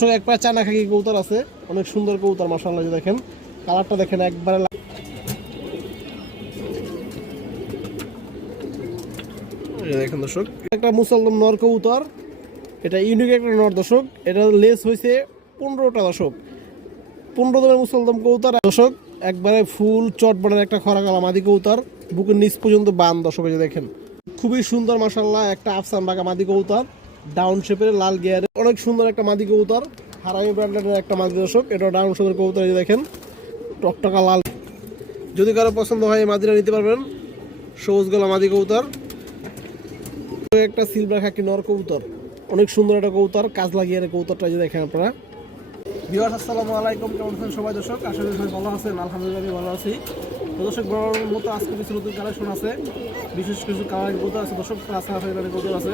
দর্শক এক পায়ে চানা খাকি কবুতর আছে। অনেক সুন্দর কবুতর মাসাল্লাহ দেখেন। কালারটা দেখেন একবারে দেখেন দর্শক, একটা মুসলমান নর কবুতর, এটা ইউনিক একটা নর দর্শক। এটা লেস হয়েছে পনেরোটা দর্শক। পনেরো দমের মুসলদম কবুতর, দর্শক, একবারে ফুল চটবনের একটা খরা কালা মাদি কবুতর। বুকের নিচ পর্যন্ত বান দর্শক, এই দেখেন। খুবই সুন্দর মাসাল্লাহ একটা আফসান বাগা মাদি কবুতর। ডাউন শেপের লাল গিয়ারে। অনেক সুন্দর একটা মাদি কবুতর। হারামি ব্র্যান্ডের একটা মাদি দর্শক। এটা ডাউন শেপের কবুতর, এই দেখেন। টকটকা লাল। যদি কারও পছন্দ হয় এই মাদিটা নিতে পারবেন। সবুজ গলা মাদি কবুতর। একটা সিলভার খাকি নর কবুতর। অনেক সুন্দর একটা কবুতর। কাজ লাগিয়ে কবুতরটা যে দেখেন আপনারা। বিহার আসসালামু আলাইকুম। কেমন আছেন সবাই দর্শক? আশা করি ভালো আছেন। আলহামদুলিল্লাহ ভালো আছি। দর্শক বড় মতো আজকে কিছু নতুন কালেকশন আছে। বিশেষ কিছু কবুতর আছে, দর্শক আছে কবুতর আছে।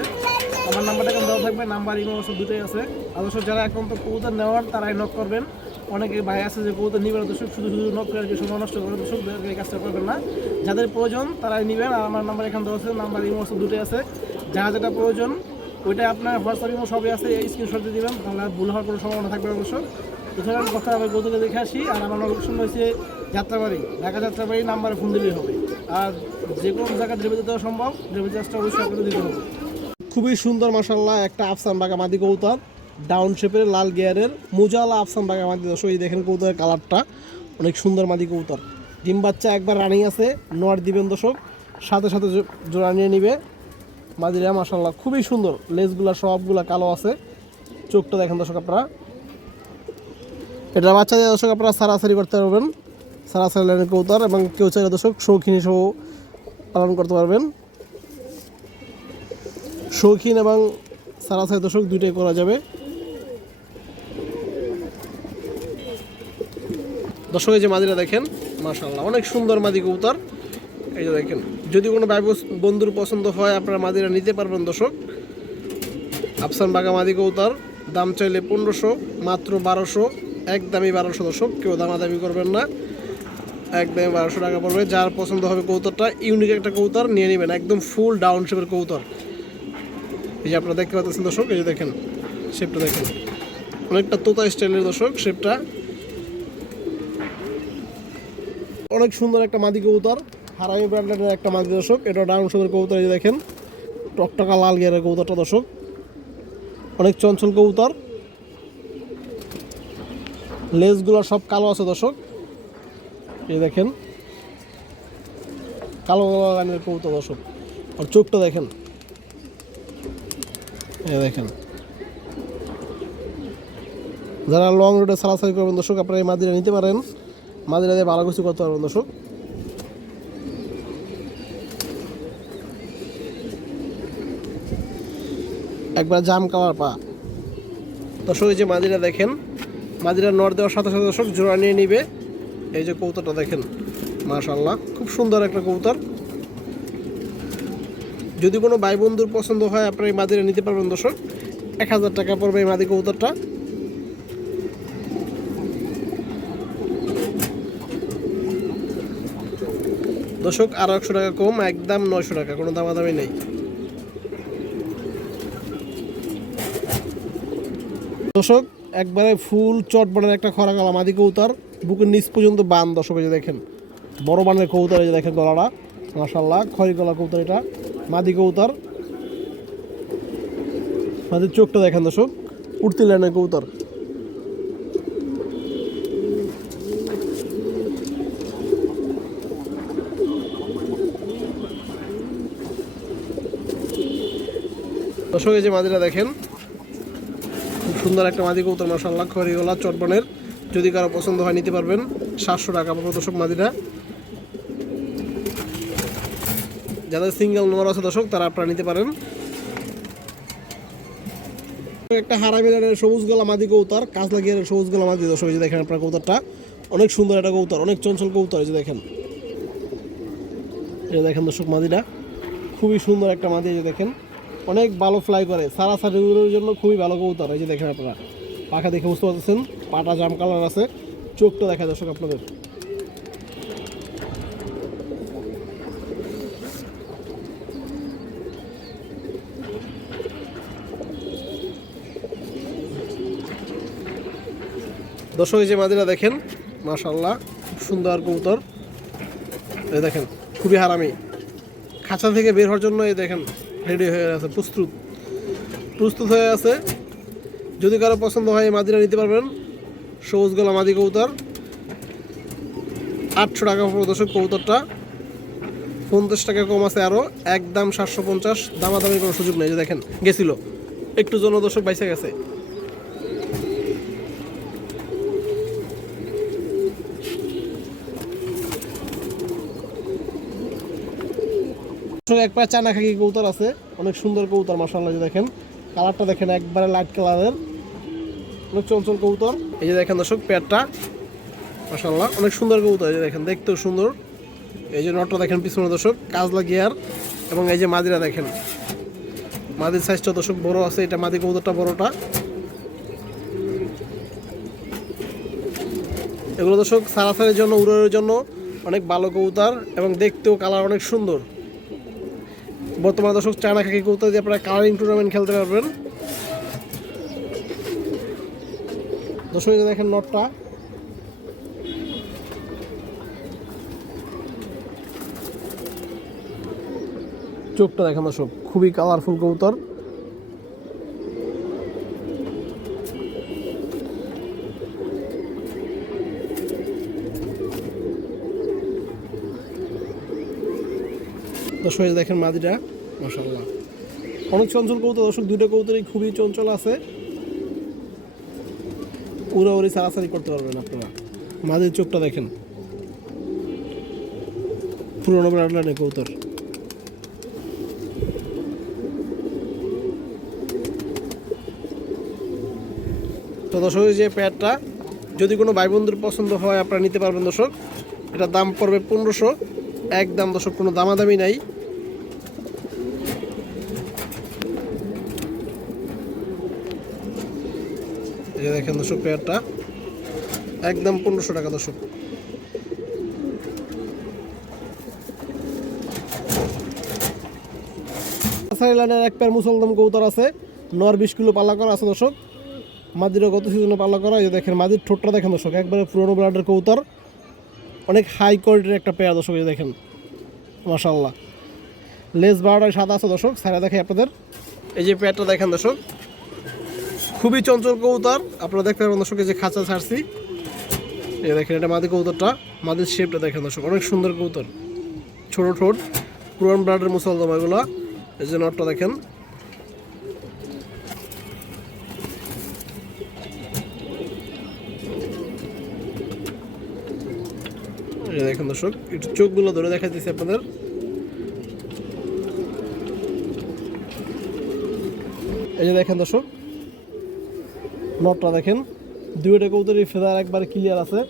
আমার নাম্বারটা এখন দেওয়া থাকবে, নাম্বার ইমো সব দুটোই আছে। আর দর্শক যারা এখন তো কবুতর নেওয়ার, তারাই নক করবেন। অনেকে ভাই আছে যে কবুতর নিবেন দর্শক শুধু শুধু নক করে সময় নষ্ট করে, দর্শক এই কাজটা করবেন না। যাদের প্রয়োজন, তারাই নেবেন। আর আমার নাম্বার এখানে দেওয়া আছে, নাম্বার ইমো সব দুটোই আছে। যারা যেটা প্রয়োজন, ওইটা আপনার হোয়াটসঅ্যাপ ইমো সবই আছে, এই স্ক্রিনশট দিয়ে দিবেন। তাহলে ভুল হওয়ার কোনো সম্ভাবনা থাকবে দর্শক। এছাড়া আমি কথা হবে গৌতমে দেখে আসি, আর আমার লোকেশন হয়েছে যাত্রাবাড়ি, ঢাকা যাত্রাবাড়ি নাম্বারে ফোন দিলেই হবে। আর যে কোনো জায়গায় ডেলিভারি দেওয়া সম্ভব ডেলিভারি চার্জটা অবশ্যই করে দিতে হবে। খুবই সুন্দর মাসাল্লাহ একটা আফসান বাগা মাদি কবুতর ডাউন শেপের লাল গিয়ারের মুজালা আফসান বাগা মাদি দর্শক, এই দেখেন কবুতরের কালারটা অনেক সুন্দর মাদি কবুতর। ডিম বাচ্চা একবার রানিং আছে, নোয়ার দিবেন দর্শক, সাথে সাথে জোড়া নিয়ে নিবে। মাদিরা মাসাল্লাহ খুবই সুন্দর। লেজগুলা সবগুলা কালো আছে। চোখটা দেখেন দর্শক আপনারা। এটা বাচ্চাদের দর্শক আপনারা সারাসারি করতে পারবেন। সারাসারি লাইনের কবুতর এবং কেউ চাইলে দর্শক শৌখিন হিসেবেও পালন করতে পারবেন। শৌখিন এবং সারাসারি দর্শক দুইটাই করা যাবে। দর্শক, এই যে মাদিরা দেখেন মাশাল্লাহ অনেক সুন্দর মাদি কবুতর। এই যে দেখেন, যদি কোনো বোস- বন্ধুর পছন্দ হয়, আপনারা মাদিরা নিতে পারবেন দর্শক। আফসান বাগা মাদি কবুতর, দাম চাইলে পনেরোশো, মাত্র বারোশো, একদমই বারোশো দর্শক, কেউ দামাদামি করবেন না। একদমই বারোশো টাকা পড়বে। যার পছন্দ হবে কৌতরটা ইউনিক একটা কৌতর নিয়ে নেবেন একদম ফুল ডাউন শেপের কৌতর এই যে আপনারা দেখতে পাচ্ছেন দর্শক, এই যে দেখেন শেপটা দেখেন। অনেকটা তোতা স্টাইলের দর্শক শেপটা অনেক সুন্দর একটা মাদি কবুতর, হারামি ব্র্যান্ডের একটা মাদি দর্শক, এটা ডাউন শেপের কবুতর, এই দেখেন, টকটকা লাল গিয়ারের কবুতরটা দর্শক। অনেক চঞ্চল কবুতর। লেজগুলো সব কালো আছে দর্শক। এই দেখেন, কালো লাইনের কবুতর দর্শক। আর চোখটা দেখেন। এই দেখেন। যারা লং রুটে সারাসারি করবেন দর্শক, আপনারা এই মাদিরা নিতে পারেন। মাদিরা দিয়ে ভালো কিছু করতে পারবেন দর্শক। একবার জাম কাওয়ার পা। দর্শক, এই যে মাদিরা দেখেন, মাদিরা নর দেওয়ার সাথে সাথে দর্শক জোড়া নিয়ে নিবে। এই যে কবুতরটা দেখেন মাশাল্লাহ খুব সুন্দর একটা কবুতর। যদি কোনো ভাই বন্ধুর পছন্দ হয়, আপনার এই মাদিরা নিতে পারবেন, দর্শক। এক হাজার টাকা পড়বে এই মাদি কবুতরটা। দর্শক, আরও একশো টাকা কম, একদম নয়শো টাকা, কোনো দামাদামি নেই। দর্শক, একবারে ফুল চট বানের একটা খরা গলা মাদি কবুতর। বুকের নিচ পর্যন্ত বান দর্শক যে দেখেন। বড় বানের কবুতর এই যে দেখেন গলাটা মাশাল্লাহ খড়ি গলা কবুতর এটা, মাদি কবুতর। মাদির চোখটা দেখেন দর্শক, উঠতি লাইনের কবুতর। দর্শক, এই যে মাদিরা দেখেন, খুব সুন্দর একটা মাদি কবুতর মাসাল্লাহ খড়িওয়ালা চটবনের যদি কারও পছন্দ হয়, নিতে পারবেন। সাতশো টাকা পড়বে দর্শক মাদিরা। যাদের সিঙ্গেল নম্বর আছে দর্শক, তারা আপনারা নিতে পারেন। একটা হারামি লাইনের সবুজ গলা মাদি কবুতর কাজ লাগিয়ে সবুজ গলা মাদি। দর্শক যে দেখেন আপনার কবুতরটা অনেক সুন্দর একটা কবুতর অনেক চঞ্চল কবুতর এই যে দেখেন। এই দেখেন দর্শক মাদিটা খুবই সুন্দর একটা মাদি যে দেখেন। অনেক ভালো ফ্লাই করে। সারা সারিগুলোর জন্য খুবই ভালো কবুতর এই যে দেখেন আপনারা। পাখা দেখে বুঝতে পারতেছেন, পাটা জাম কালার আছে, চোখটা দেখা দর্শক আপনাদের। দর্শক, এই যে মাদিরা দেখেন মাশাল্লাহ খুব সুন্দর কবুতর। এই দেখেন, খুবই হারামি। খাঁচা থেকে বের হওয়ার জন্য এই দেখেন রেডি হয়ে আছে, প্রস্তুত। প্রস্তুত হয়ে আছে যদি কারও পছন্দ হয় এই মাদিরা নিতে পারবেন। সবুজ গলা মাদি কবুতর। আটশো টাকা পড়বে দর্শক কবুতরটা। পঞ্চাশ টাকা কম আছে আরও একদম সাতশো পঞ্চাশ। দামাদামি কোনো সুযোগ নেই যে দেখেন, গেছিল। একটু জন্য দর্শক বাইসে গেছে। এক পায়ে চানা খাকি কবুতর আছে। অনেক সুন্দর কবুতর মাসাল্লাহ দেখেন। কালারটা দেখেন, একবারে লাইট কালারের অনেক চঞ্চল কবুতর। এই যে দেখেন দর্শক, পেয়ারটা মাসাল্লাহ অনেক সুন্দর কবুতর। এই যে দেখেন, দেখতেও সুন্দর। এই যে নটটা দেখেন পিছনে দর্শক, কাজলা গিয়ার এবং এই যে মাদিরা দেখেন। মাদির সাইজটা দর্শক বড় আছে, এটা মাদি কবুতরটা বড়টা। এগুলো দর্শক, সারাসারির জন্য, উড়ানোর জন্য অনেক ভালো কবুতর এবং দেখতেও কালার অনেক সুন্দর। বর্তমানে দর্শক, চায়না খাকি কবুতর দিয়ে আপনারা কালারিং টুর্নামেন্ট খেলতে পারবেন। দর্শক দেখেন নটটা। চোখটা দেখেন দর্শক, খুবই কালারফুল কবুতর। দর্শক দেখেন মাদিটা মাসাল্লাহ অনেক চঞ্চল কবুতর দর্শক দুটো কবুতরই খুবই চঞ্চল আছে। উড়াউড়ি সারাসারি করতে পারবেন আপনারা। মাদির চোখটা দেখেন। পুরোনো ব্রাডলাইনের কৌতর তো দর্শক যে প্যাডটা যদি কোনো ভাই বন্ধুর পছন্দ হয়, আপনারা নিতে পারবেন দর্শক। এটা দাম পড়বে পনেরোশো। একদম দর্শক, কোনো দামাদামি নাই। এই দেখেন দর্শক পেয়ারটা, একদম পনেরোশো টাকা দর্শক। এক পেয়ার মুসলদম কৌতর আছে, নর বিশ কিলো পাল্লা করা আছে দর্শক। মাদিরও গত সিজনে পাল্লা করা, এই দেখেন মাদির ঠোঁটটা দেখেন দর্শক, একবারে পুরোনো ব্রাডের কৌতর অনেক হাই কোয়ালিটির একটা পেয়ার দর্শক, এই দেখেন মাশাল্লাহ লেস বারোটায় সাদা আছে দর্শক সারা দেখে আপনাদের। এই যে পেয়ারটা দেখেন দর্শক খুবই চঞ্চল কবুতর। আপনারা দেখতে পারেন দর্শক যে খাঁচা ছাড়ছি। এই দেখেন এটা মাদি কবুতরটা, মাদির শেপটা দেখেন দর্শক, অনেক সুন্দর কবুতর। ছোট ঠোঁট, পুরান ব্রাডের মুসলদম এগুলো এই যে নটটা দেখেন। দেখেন দর্শক, একটু চোখগুলো ধরে দেখা দিচ্ছি আপনাদের। এই যে দেখেন দর্শক নটটা দেখেন। দুইটা কৌতরি ফেদার একবার ক্লিয়ার আছে।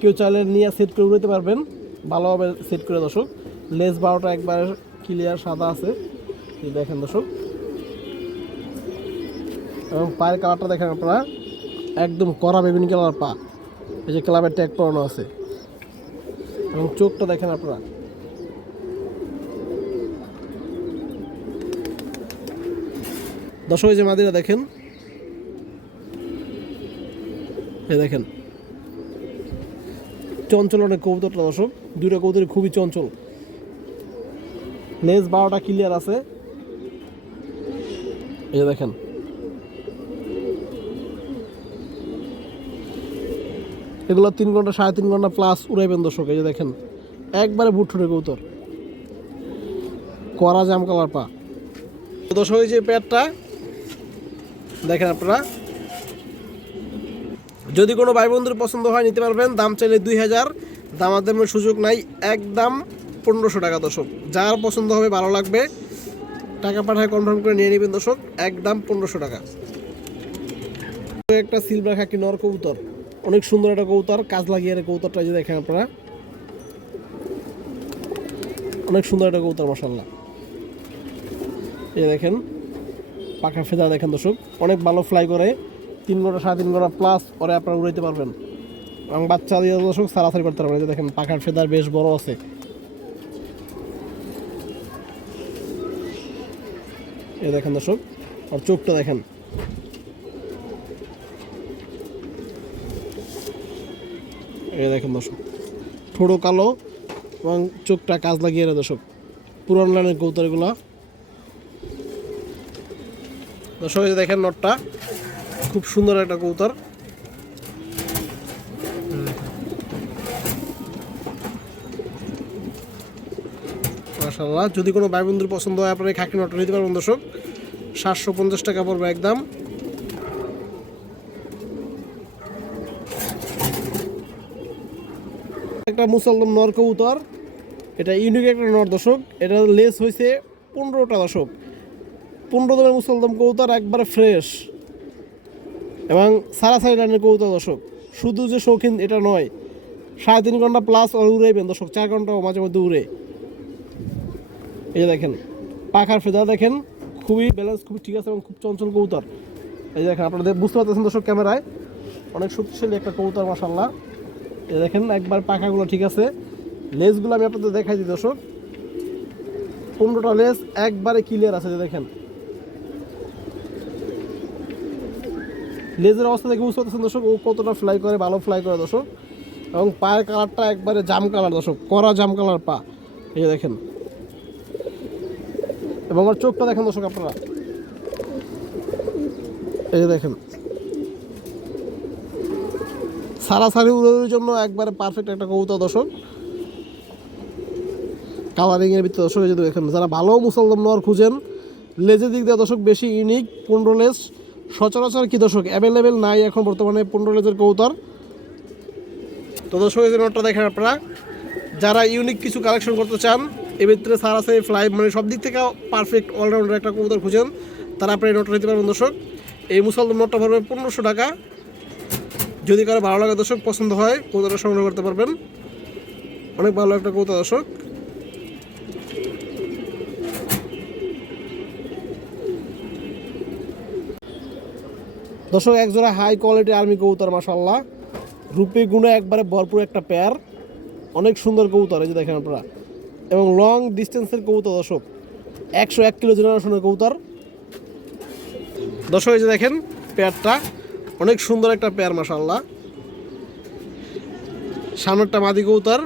কেউ চাইলে নিয়ে সেট করে উড়াতে পারবেন। ভালোভাবে সেট করে, দর্শক। লেস বারোটা একবার ক্লিয়ার সাদা আছে। দেখেন, দর্শক। এবং পায়ের কালারটা দেখেন আপনারা। একদম কড়া বেগুনি কালার পা। এই যে ক্লাবের ট্যাগ পরানো আছে। এবং চোখটা দেখেন আপনারা। দর্শক যে মাদিরা দেখেন। এই দেখেন। চঞ্চল অনেক কবুতরটা দর্শক, দুইটা কবুতরই খুবই চঞ্চল। লেজ বারোটা ক্লিয়ার আছে। এই দেখেন। এগুলো তিন ঘণ্টা, সাড়ে তিন ঘণ্টা প্লাস উড়াইবেন দর্শক, এই যে দেখেন। একবারে বুট ঠুটে কবুতর। করা জাম কালার পা। দর্শক, এই যে প্যাডটা দেখেন আপনারা। যদি কোনো ভাই বন্ধুর পছন্দ হয়, নিতে পারবেন। দাম চাইলে দুই হাজার, দামাদামের সুযোগ নাই। একদম পনেরোশো টাকা দর্শক। যার পছন্দ হবে, ভালো লাগবে, টাকা পাঠায় কনফার্ম করে নিয়ে নেবেন দর্শক। একদম পনেরোশো টাকা। একটা সিলভার খাকি নর কবুতর। অনেক সুন্দর একটা কবুতর। কাজ লাগিয়ে কবুতরটা যে দেখেন আপনারা। অনেক সুন্দর একটা কবুতর মশাল্লা এই দেখেন, পাখা ফেদা দেখেন দর্শক। অনেক ভালো ফ্লাই করে। তিন ঘণ্টা, সাড়ে তিন ঘণ্টা প্লাস পরে আপনারা উড়াইতে পারবেন। এবং বাচ্চা দিয়ে দর্শক সারাসারি করতে পারবেন। দেখেন, পাখার ফেদার বেশ বড় আছে। এ দেখেন দর্শক, আর চোখটা দেখেন। এ দেখেন দর্শক ঠোঁটো কালো এবং চোখটা কাজ লাগিয়ে রে দর্শক। পুরান লাইনের কৌতারগুলো দর্শক দেখেন নটটা। খুব সুন্দর একটা কৌতার যদি কোনো ভাই বন্ধুর পছন্দ হয়, আপনারা খাকি নটটা নিতে পারবেন দর্শক। সাতশো পঞ্চাশ টাকা পড়বে একদম। একটা মুসলমান নর কবুতর। এটা ইউনিক একটা নর দর্শক। এটা লেস হয়েছে পনেরোটা দশক পনেরো দিনের মুসলদম কবুতর একবার ফ্রেশ। এবং সারাসারি রানের কবুতর, দর্শক, শুধু যে শৌখিন এটা নয়, সাড়ে তিন ঘণ্টা প্লাস ওর উড়াইবেন দর্শক, চার ঘণ্টা মাঝে মধ্যে উড়ে এই দেখেন, পাখার ফেদা দেখেন, খুবই ব্যালেন্স খুবই ঠিক আছে এবং খুব চঞ্চল কবুতর। এই দেখেন, আপনাদের বুঝতে পারতেছেন দর্শক ক্যামেরায়, অনেক শক্তিশালী একটা কবুতর মাসাল্লাহ এই দেখেন, একবার পাখাগুলো ঠিক আছে। লেসগুলো আমি আপনাদের দেখাই দিই দর্শক। পনেরোটা লেস একবারে ক্লিয়ার আছে যে দেখেন। লেজের অবস্থা দেখে বুঝতে পারতেছেন দর্শক, ও কতটা ফ্লাই করে, ভালো ফ্লাই করে দর্শক। এবং পায়ের কালারটা একবারে জাম কালার দর্শক, কড়া জাম কালার পা। এই দেখেন। এবং ওর চোখটা দেখেন দর্শক আপনারা। এই দেখেন। সারাসারি উড়োর জন্য একবারে পারফেক্ট একটা কবুতর দর্শক। কালারিং এর ভিতরে দর্শক, এই যে দেখেন, যারা ভালো মুসলমান নর খুঁজেন, লেজের দিক দিয়ে দর্শক বেশি ইউনিক পনেরো সচরাচর কি দর্শক অ্যাভেলেবেল নাই এখন বর্তমানে পনেরো লেজের কবুতর। তো দর্শক, এই নটটা দেখেন আপনারা, যারা ইউনিক কিছু কালেকশন করতে চান এর ভিতরে সারাসারি ফ্লাই মানে সব দিক থেকে পারফেক্ট অলরাউন্ডার একটা কবুতর খুঁজেন, তারা আপনি এই নটটা নিতে পারবেন দর্শক। এই মুসলমান নটটা পড়বে পনেরোশো টাকা। যদি কারও ভালো লাগে দর্শক, পছন্দ হয় কৌতাটা সংগ্রহ করতে পারবেন। অনেক ভালো একটা কৌতা দর্শক। দর্শক, একজোড়া হাই কোয়ালিটি আর্মি কবুতর মাসাল্লাহ রূপে গুণে একবারে ভরপুর একটা পেয়ার অনেক সুন্দর কবুতর, এই যে দেখেন আপনারা। এবং লং ডিস্টেন্সের কবুতর, দর্শক। একশো এক কিলো জেনারেশনের কবুতর। দর্শক, এই যে দেখেন পেয়ারটা অনেক সুন্দর একটা পেয়ার মাসাল্লাহ সামনেরটা মাদি কবুতর।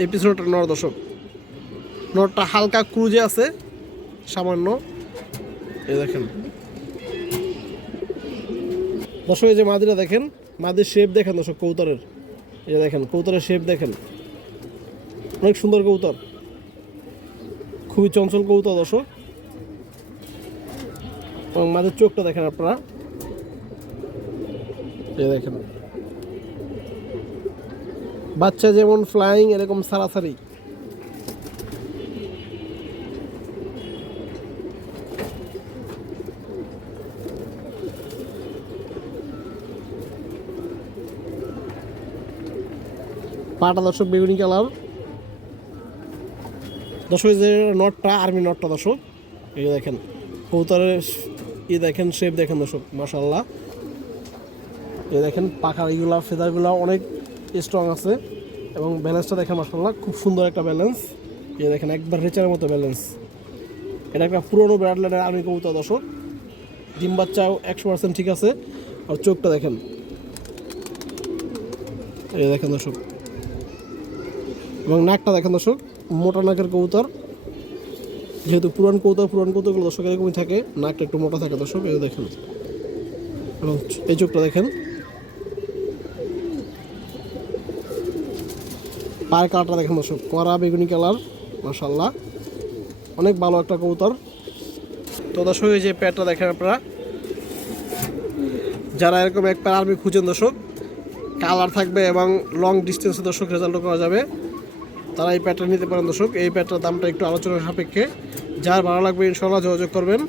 এই পিছনেরটা নর, দর্শক। নরটা হালকা ক্রুজে আছে, সামান্য। এই দেখেন। দর্শক, এই যে মাদিরা দেখেন, মাদির শেপ দেখেন দর্শক কৌতরের এই যে দেখেন কৌতরের শেপ দেখেন। অনেক সুন্দর কৌতর খুবই চঞ্চল কৌতর দর্শক। এবং মাদের চোখটা দেখেন আপনারা। এই দেখেন। বাচ্চা যেমন ফ্লাইং এরকম সারাসারি। পাটা দর্শক বেগুনি কালার দর্শক যে নটটা আর্মি নটটা দর্শক, এই দেখেন কৌতারের ই দেখেন শেপ দেখেন দর্শক মাশাল্লাহ এই দেখেন, পাখার ইগুলা ফেদারগুলো অনেক স্ট্রং আছে এবং ব্যালেন্সটা দেখেন মাশাল্লাহ খুব সুন্দর একটা ব্যালেন্স এই দেখেন, একবার রেচারের মতো ব্যালেন্স এটা একটা পুরনো ব্র্যাডল্যান্ডের আর্মি কবুতর দর্শক। ডিম বাচ্চাও একশো পার্সেন্ট ঠিক আছে। আর চোখটা দেখেন। এই দেখেন দর্শক এবং নাকটা দেখেন দর্শক, মোটা নাকের কবুতর। যেহেতু পুরান কৌতর পুরান কৌতরগুলো দর্শক এরকমই থাকে, নাকটা একটু মোটা থাকে দর্শক, এই দেখেন। এবং এই চোখটা দেখেন। পায়ের কালারটা দেখেন দর্শক কড়া বেগুনি কালার মাসাল্লাহ অনেক ভালো একটা কবুতর। তো দর্শক, এই যে প্যাডটা দেখেন আপনারা। যারা এরকম এক প্যার আর্মি খুঁজেন দর্শক, কালার থাকবে এবং লং ডিস্টেন্সে দর্শক রেজাল্ট করা যাবে। তারা এই প্যাডটা নিতে পারেন দর্শক। এই প্যাডটার দামটা একটু আলোচনার সাপেক্ষে। যার ভালো লাগবে ইনশাল্লাহ যোগাযোগ করবেন।